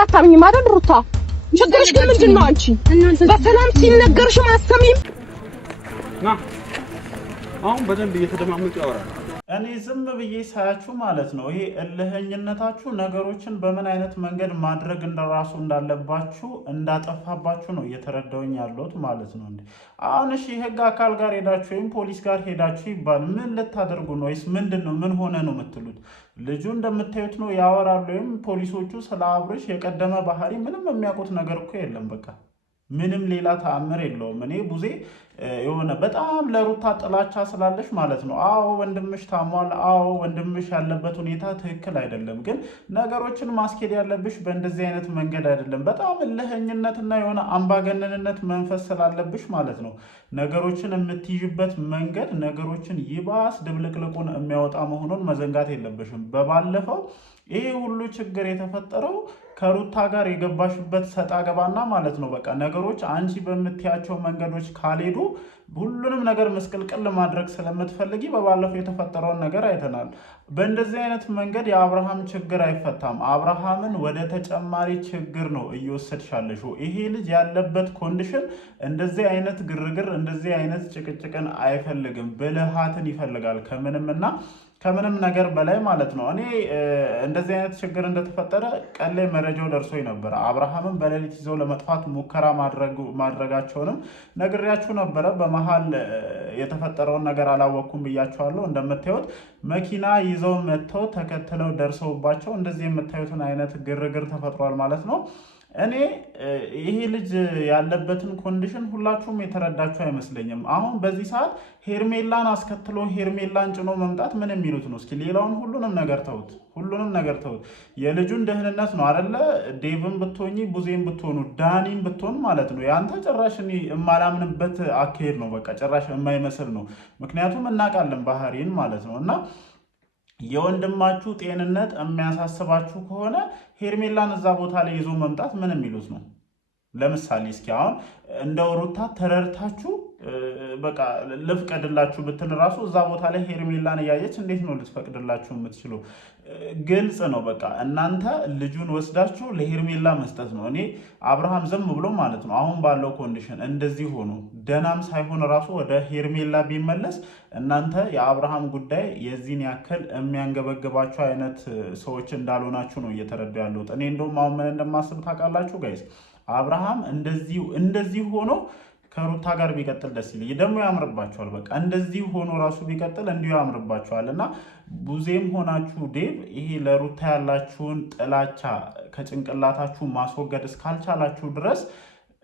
አታምኝም አይደል ሩታ? ችግርሽ ግን ምንድን ነው? አንቺ በሰላም ሲነገርሽ ማሰሚም ና አሁን በደንብ እየተደማመጡ ያወራል። እኔ ዝም ብዬ ሳያችሁ ማለት ነው ይሄ እልህኝነታችሁ ነገሮችን በምን አይነት መንገድ ማድረግ እንደራሱ እንዳለባችሁ እንዳጠፋባችሁ ነው እየተረዳውኝ ያለሁት ማለት ነው። እንዴ አሁን እሺ ህግ አካል ጋር ሄዳችሁ ወይም ፖሊስ ጋር ሄዳችሁ ይባል ምን ልታደርጉ ነው? ወይስ ምንድነው? ምን ሆነ ነው የምትሉት? ልጁ እንደምታዩት ነው ያወራሉ። ወይም ፖሊሶቹ ስለ አብርሽ የቀደመ ባህሪ ምንም የሚያውቁት ነገር እኮ የለም። በቃ ምንም ሌላ ተአምር የለውም። እኔ ቡዜ የሆነ በጣም ለሩታ ጥላቻ ስላለሽ ማለት ነው። አዎ ወንድምሽ ታሟል። አዎ ወንድምሽ ያለበት ሁኔታ ትክክል አይደለም። ግን ነገሮችን ማስኬድ ያለብሽ በእንደዚህ አይነት መንገድ አይደለም። በጣም እልህኝነትና የሆነ አምባገነንነት መንፈስ ስላለብሽ ማለት ነው ነገሮችን የምትይዥበት መንገድ ነገሮችን ይባስ ድብልቅልቁን የሚያወጣ መሆኑን መዘንጋት የለብሽም። በባለፈው ይሄ ሁሉ ችግር የተፈጠረው ከሩታ ጋር የገባሽበት ሰጣ ገባና ማለት ነው። በቃ ነገሮች አንቺ በምትያቸው መንገዶች ካልሄዱ ሁሉንም ነገር መስቀልቅል ማድረግ ስለምትፈልጊ በባለፈው የተፈጠረውን ነገር አይተናል። በእንደዚህ አይነት መንገድ የአብርሃም ችግር አይፈታም። አብርሃምን ወደ ተጨማሪ ችግር ነው እየወሰድሻለሽ። ይሄ ልጅ ያለበት ኮንዲሽን እንደዚህ አይነት ግርግር እንደዚህ አይነት ጭቅጭቅን አይፈልግም፣ ብልሃትን ይፈልጋል ከምንም ነገር በላይ ማለት ነው። እኔ እንደዚህ አይነት ችግር እንደተፈጠረ ቀን ላይ መረጃው ደርሶኝ ነበር። አብርሃምን በሌሊት ይዘው ለመጥፋት ሙከራ ማድረጋቸውንም ነግሬያችሁ ነበረ። በመሀል የተፈጠረውን ነገር አላወቅኩም ብያቸዋለሁ። እንደምታዩት መኪና ይዘው መጥተው ተከትለው ደርሰውባቸው እንደዚህ የምታዩትን አይነት ግርግር ተፈጥሯል ማለት ነው። እኔ ይሄ ልጅ ያለበትን ኮንዲሽን ሁላችሁም የተረዳችሁ አይመስለኝም። አሁን በዚህ ሰዓት ሄርሜላን አስከትሎ ሄርሜላን ጭኖ መምጣት ምን የሚሉት ነው? እስኪ ሌላውን ሁሉንም ነገር ተውት። የልጁን ደህንነት ነው አይደለ? ዴቭን ብትሆኚ ቡዜን ብትሆኑ ዳኒን ብትሆን ማለት ነው ያንተ ጭራሽ እኔ የማላምንበት አካሄድ ነው። በቃ ጭራሽ የማይመስል ነው። ምክንያቱም እናውቃለን ባህሪን ማለት ነው። እና የወንድማችሁ ጤንነት የሚያሳስባችሁ ከሆነ ሄርሜላን እዛ ቦታ ላይ ይዞ መምጣት ምን የሚሉት ነው? ለምሳሌ እስኪ አሁን እንደ ሩታ ተረድታችሁ በቃ ልፍቀድላችሁ ብትል ራሱ እዛ ቦታ ላይ ሄርሜላን እያየች እንዴት ነው ልትፈቅድላችሁ የምትችሉ? ግልጽ ነው። በቃ እናንተ ልጁን ወስዳችሁ ለሄርሜላ መስጠት ነው። እኔ አብርሃም ዝም ብሎ ማለት ነው አሁን ባለው ኮንዲሽን እንደዚህ ሆኖ ደናም ሳይሆን ራሱ ወደ ሄርሜላ ቢመለስ እናንተ የአብርሃም ጉዳይ የዚህን ያክል የሚያንገበግባችሁ አይነት ሰዎች እንዳልሆናችሁ ነው እየተረዱ ያለሁት። እኔ እንደውም አሁን ምን እንደማስብ ታውቃላችሁ ጋይስ? አብርሃም እንደዚህ ሆኖ ከሩታ ጋር ቢቀጥል ደስ ይለኝ። ደግሞ ያምርባቸዋል። በቃ እንደዚህ ሆኖ ራሱ ቢቀጥል እንዲሁ ያምርባቸዋል። እና ቡዜም ሆናችሁ ዴቭ ይሄ ለሩታ ያላችሁን ጥላቻ ከጭንቅላታችሁ ማስወገድ እስካልቻላችሁ ድረስ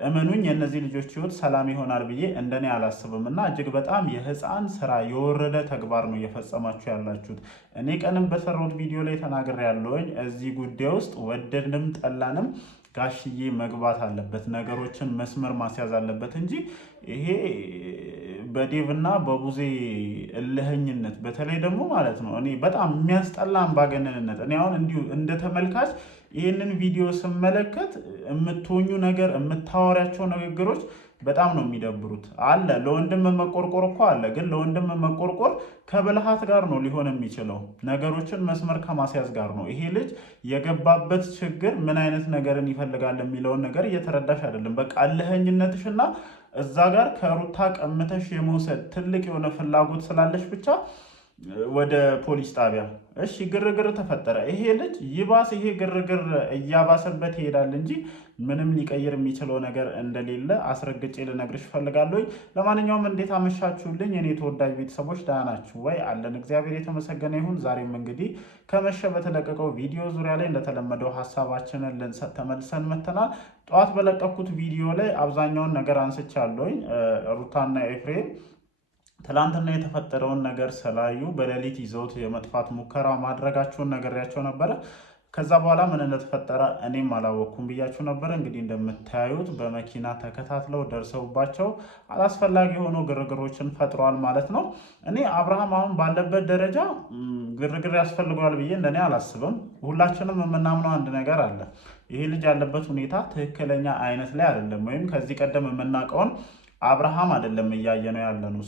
እመኑኝ የእነዚህ ልጆች ህይወት ሰላም ይሆናል ብዬ እንደኔ አላስብም። እና እጅግ በጣም የህፃን ስራ የወረደ ተግባር ነው እየፈጸማችሁ ያላችሁት። እኔ ቀንም በሰራሁት ቪዲዮ ላይ ተናግሬያለሁኝ። እዚህ ጉዳይ ውስጥ ወደድንም ጠላንም ጋሽዬ መግባት አለበት፣ ነገሮችን መስመር ማስያዝ አለበት እንጂ ይሄ በዴቭና በቡዜ እልህኝነት በተለይ ደግሞ ማለት ነው እኔ በጣም የሚያስጠላ አምባገነንነት። እኔ አሁን እንዲሁ እንደ ተመልካች ይህንን ቪዲዮ ስመለከት የምትሆኙ ነገር የምታወሪያቸው ንግግሮች በጣም ነው የሚደብሩት። አለ ለወንድም መቆርቆር እኮ አለ፣ ግን ለወንድም መቆርቆር ከብልሃት ጋር ነው ሊሆን የሚችለው፣ ነገሮችን መስመር ከማስያዝ ጋር ነው። ይሄ ልጅ የገባበት ችግር ምን አይነት ነገርን ይፈልጋል የሚለውን ነገር እየተረዳሽ አይደለም። በቃ እልህኝነትሽና እዛ ጋር ከሩታ ቀምተሽ የመውሰድ ትልቅ የሆነ ፍላጎት ስላለሽ ብቻ ወደ ፖሊስ ጣቢያ እሺ፣ ግርግር ተፈጠረ። ይሄ ልጅ ይባስ ይሄ ግርግር እያባሰበት ይሄዳል እንጂ ምንም ሊቀይር የሚችለው ነገር እንደሌለ አስረግጬ ልነግርሽ ፈልጋለሁ። ለማንኛውም እንዴት አመሻችሁልኝ የኔ ተወዳጅ ቤተሰቦች? ደህና ናችሁ ወይ? አለን፣ እግዚአብሔር የተመሰገነ ይሁን። ዛሬም እንግዲህ ከመሸ በተለቀቀው ቪዲዮ ዙሪያ ላይ እንደተለመደው ሀሳባችንን ልንሰጥ ተመልሰን መተናል። ጠዋት በለቀኩት ቪዲዮ ላይ አብዛኛውን ነገር አንስቻለሁኝ። ሩታና ኤፍሬም ትላንትና የተፈጠረውን ነገር ስላዩ በሌሊት ይዘውት የመጥፋት ሙከራ ማድረጋቸውን ነግሬያቸው ነበረ። ከዛ በኋላ ምን እንደተፈጠረ እኔም አላወቅኩም ብያችሁ ነበረ። እንግዲህ እንደምታዩት በመኪና ተከታትለው ደርሰውባቸው አላስፈላጊ የሆኑ ግርግሮችን ፈጥረዋል ማለት ነው። እኔ አብርሃም አሁን ባለበት ደረጃ ግርግር ያስፈልገዋል ብዬ እንደኔ አላስብም። ሁላችንም የምናምነው አንድ ነገር አለ። ይሄ ልጅ ያለበት ሁኔታ ትክክለኛ አይነት ላይ አይደለም፣ ወይም ከዚህ ቀደም የምናውቀውን አብርሃም አይደለም እያየ ነው ያለነው።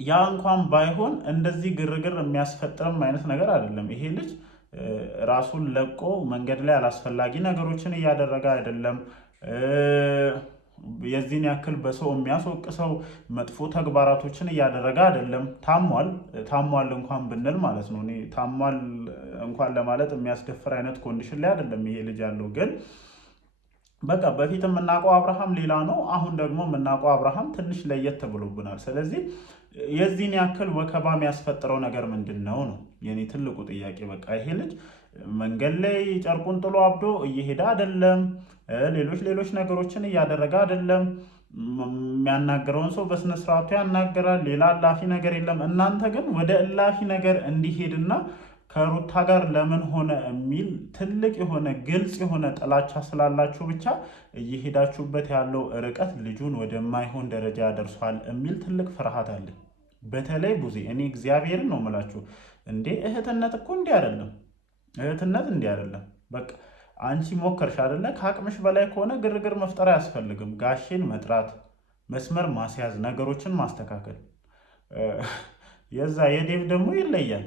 ያ እንኳን ባይሆን እንደዚህ ግርግር የሚያስፈጥርም አይነት ነገር አይደለም። ይሄ ልጅ ራሱን ለቆ መንገድ ላይ አላስፈላጊ ነገሮችን እያደረገ አይደለም። የዚህን ያክል በሰው የሚያስወቅሰው መጥፎ ተግባራቶችን እያደረገ አይደለም። ታሟል እንኳን ብንል ማለት ነው። እኔ ታሟል እንኳን ለማለት የሚያስደፍር አይነት ኮንዲሽን ላይ አይደለም ይሄ ልጅ ያለው። ግን በቃ በፊት የምናውቀው አብርሃም ሌላ ነው። አሁን ደግሞ የምናውቀው አብርሃም ትንሽ ለየት ብሎብናል። ስለዚህ የዚህን ያክል ወከባ የሚያስፈጥረው ነገር ምንድን ነው ነው የኔ ትልቁ ጥያቄ። በቃ ይሄ ልጅ መንገድ ላይ ጨርቁን ጥሎ አብዶ እየሄደ አይደለም። ሌሎች ነገሮችን እያደረገ አይደለም። የሚያናገረውን ሰው በስነስርዓቱ ያናገራል። ሌላ እላፊ ነገር የለም። እናንተ ግን ወደ እላፊ ነገር እንዲሄድና ከሩታ ጋር ለምን ሆነ የሚል ትልቅ የሆነ ግልጽ የሆነ ጥላቻ ስላላችሁ ብቻ እየሄዳችሁበት ያለው ርቀት ልጁን ወደማይሆን ደረጃ ያደርሷል የሚል ትልቅ ፍርሃት አለ። በተለይ ቡዜ እኔ እግዚአብሔርን ነው የምላችሁ። እንዴ እህትነት እኮ እንዲህ አይደለም። እህትነት እንዲህ አይደለም። በቃ አንቺ ሞከርሽ አይደለ? ከአቅምሽ በላይ ከሆነ ግርግር መፍጠር አያስፈልግም። ጋሼን መጥራት፣ መስመር ማስያዝ፣ ነገሮችን ማስተካከል። የዛ የዴቭ ደግሞ ይለያል።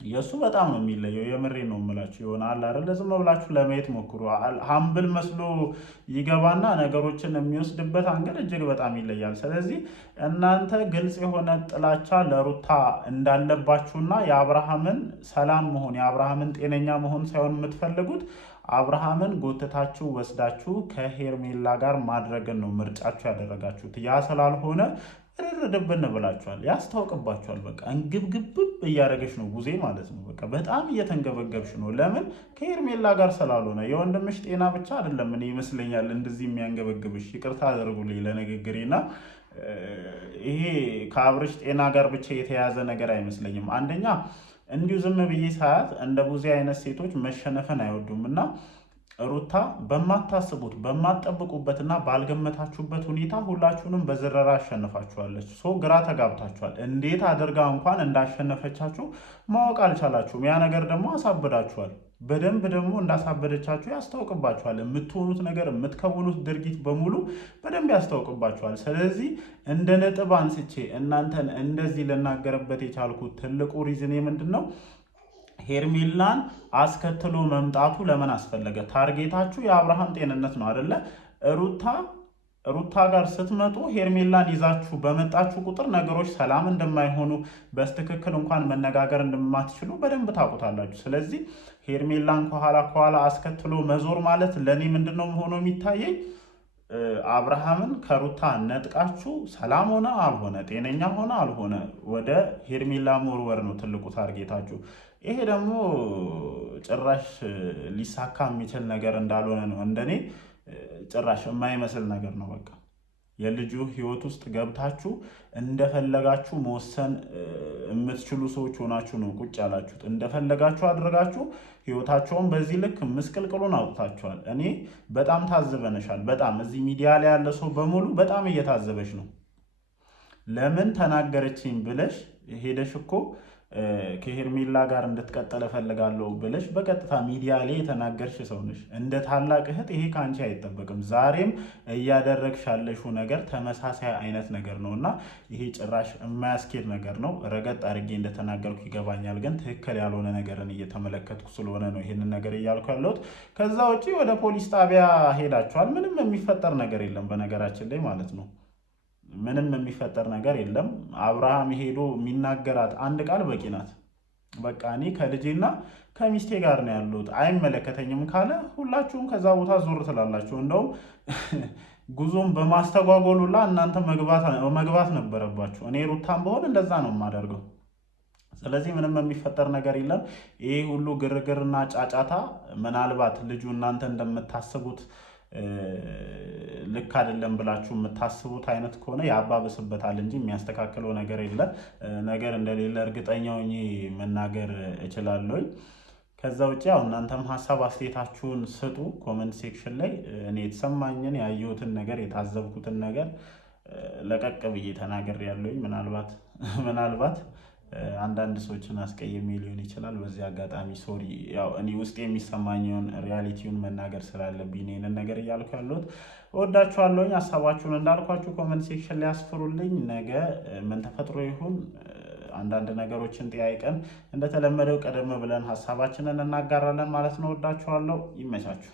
የእሱ በጣም ነው የሚለየው። የምሬ ነው የምላችሁ። ይሆናል አይደለ? ዝም ብላችሁ ለማየት ሞክሩ። ሀምብል መስሎ ይገባና ነገሮችን የሚወስድበት አንገድ እጅግ በጣም ይለያል። ስለዚህ እናንተ ግልጽ የሆነ ጥላቻ ለሩታ እንዳለባችሁና የአብርሃምን ሰላም መሆን የአብርሃምን ጤነኛ መሆን ሳይሆን የምትፈልጉት አብርሃምን ጎትታችሁ ወስዳችሁ ከሄርሜላ ጋር ማድረግን ነው ምርጫችሁ ያደረጋችሁት። ያ ስላልሆነ ርርድብን ብላችኋል። ያስታውቅባችኋል። በቃ እንግብግብብ እያደረገች ነው ቡዜ ማለት ነው። በቃ በጣም እየተንገበገብሽ ነው። ለምን? ከሄርሜላ ጋር ስላልሆነ። የወንድምሽ ጤና ብቻ አይደለም እኔ ይመስለኛል እንደዚህ የሚያንገበግብሽ። ይቅርታ አድርጉልኝ ለንግግሬና ይሄ ከአብርሽ ጤና ጋር ብቻ የተያዘ ነገር አይመስለኝም። አንደኛ እንዲሁ ዝም ብዬ ሳያት እንደ ቡዜ አይነት ሴቶች መሸነፍን አይወዱም እና ሩታ በማታስቡት በማትጠብቁበትና ባልገመታችሁበት ሁኔታ ሁላችሁንም በዝረራ አሸንፋችኋለች። ግራ ተጋብታችኋል። እንዴት አድርጋ እንኳን እንዳሸነፈቻችሁ ማወቅ አልቻላችሁም። ያ ነገር ደግሞ አሳብዳችኋል። በደንብ ደግሞ እንዳሳበደቻችሁ ያስታውቅባችኋል። የምትሆኑት ነገር የምትከውኑት ድርጊት በሙሉ በደንብ ያስታውቅባችኋል። ስለዚህ እንደ ነጥብ አንስቼ እናንተን እንደዚህ ልናገርበት የቻልኩት ትልቁ ሪዝኔ ምንድን ነው? ሄርሜላን አስከትሎ መምጣቱ ለምን አስፈለገ? ታርጌታችሁ የአብርሃም ጤንነት ነው አይደለ? ሩታ ጋር ስትመጡ ሄርሜላን ይዛችሁ በመጣችሁ ቁጥር ነገሮች ሰላም እንደማይሆኑ በስትክክል እንኳን መነጋገር እንደማትችሉ በደንብ ታውቁታላችሁ። ስለዚህ ሄርሜላን ከኋላ አስከትሎ መዞር ማለት ለእኔ ምንድነው ሆኖ የሚታየኝ? አብርሃምን ከሩታ ነጥቃችሁ ሰላም ሆነ አልሆነ ጤነኛ ሆነ አልሆነ ወደ ሄርሜላ መወርወር ነው ትልቁ ታርጌታችሁ። ይሄ ደግሞ ጭራሽ ሊሳካ የሚችል ነገር እንዳልሆነ ነው እንደኔ ጭራሽ የማይመስል ነገር ነው። በቃ የልጁ ህይወት ውስጥ ገብታችሁ እንደፈለጋችሁ መወሰን የምትችሉ ሰዎች ሆናችሁ ነው ቁጭ ያላችሁት። እንደፈለጋችሁ አድርጋችሁ ህይወታቸውን በዚህ ልክ ምስቅልቅሉን አውጥታችኋል። እኔ በጣም ታዝበነሻል። በጣም እዚህ ሚዲያ ላይ ያለ ሰው በሙሉ በጣም እየታዘበች ነው። ለምን ተናገረችኝ ብለሽ ሄደሽ እኮ ከሄርሜላ ጋር እንድትቀጠል እፈልጋለሁ ብለሽ በቀጥታ ሚዲያ ላይ የተናገርሽ ሰው ነሽ። እንደ ታላቅ እህት ይሄ ከአንቺ አይጠበቅም። ዛሬም እያደረግሽ ያለሽው ነገር ተመሳሳይ አይነት ነገር ነው እና ይሄ ጭራሽ የማያስኬድ ነገር ነው። ረገጥ አድርጌ እንደተናገርኩ ይገባኛል፣ ግን ትክክል ያልሆነ ነገርን እየተመለከትኩ ስለሆነ ነው ይህንን ነገር እያልኩ ያለሁት። ከዛ ውጭ ወደ ፖሊስ ጣቢያ ሄዳችኋል። ምንም የሚፈጠር ነገር የለም በነገራችን ላይ ማለት ነው። ምንም የሚፈጠር ነገር የለም። አብርሃም ሄዶ የሚናገራት አንድ ቃል በቂ ናት። በቃ እኔ ከልጄና ከሚስቴ ጋር ነው ያለሁት አይመለከተኝም ካለ ሁላችሁም ከዛ ቦታ ዞር ትላላችሁ። እንደውም ጉዞም በማስተጓጎሉላ እናንተ መግባት ነበረባችሁ። እኔ ሩታም በሆን እንደዛ ነው የማደርገው። ስለዚህ ምንም የሚፈጠር ነገር የለም። ይሄ ሁሉ ግርግርና ጫጫታ ምናልባት ልጁ እናንተ እንደምታስቡት ልክ አይደለም ብላችሁ የምታስቡት አይነት ከሆነ ያባብስበታል እንጂ የሚያስተካክለው ነገር የለም። ነገር እንደሌለ እርግጠኛ ሆኜ መናገር እችላለሁኝ። ከዛ ውጭ ያው እናንተም ሀሳብ አስተያየታችሁን ስጡ ኮመንት ሴክሽን ላይ። እኔ የተሰማኝን ያየሁትን ነገር የታዘብኩትን ነገር ለቀቅ ብዬ ተናግሬያለሁኝ። ምናልባት አንዳንድ ሰዎችን አስቀይሜ ሊሆን ይችላል። በዚህ አጋጣሚ ሶሪ። ያው እኔ ውስጥ የሚሰማኝውን ሪያሊቲውን መናገር ስላለብኝ ይሄንን ነገር እያልኩ ያለሁት። እወዳችኋለሁኝ። ሀሳባችሁን እንዳልኳችሁ ኮመንት ሴክሽን ላይ አስፍሩልኝ። ነገ ምን ተፈጥሮ ይሁን አንዳንድ ነገሮችን ጠያይቀን እንደተለመደው ቀደም ብለን ሐሳባችንን እናጋራለን ማለት ነው። ወዳችኋለሁ። ይመቻችሁ።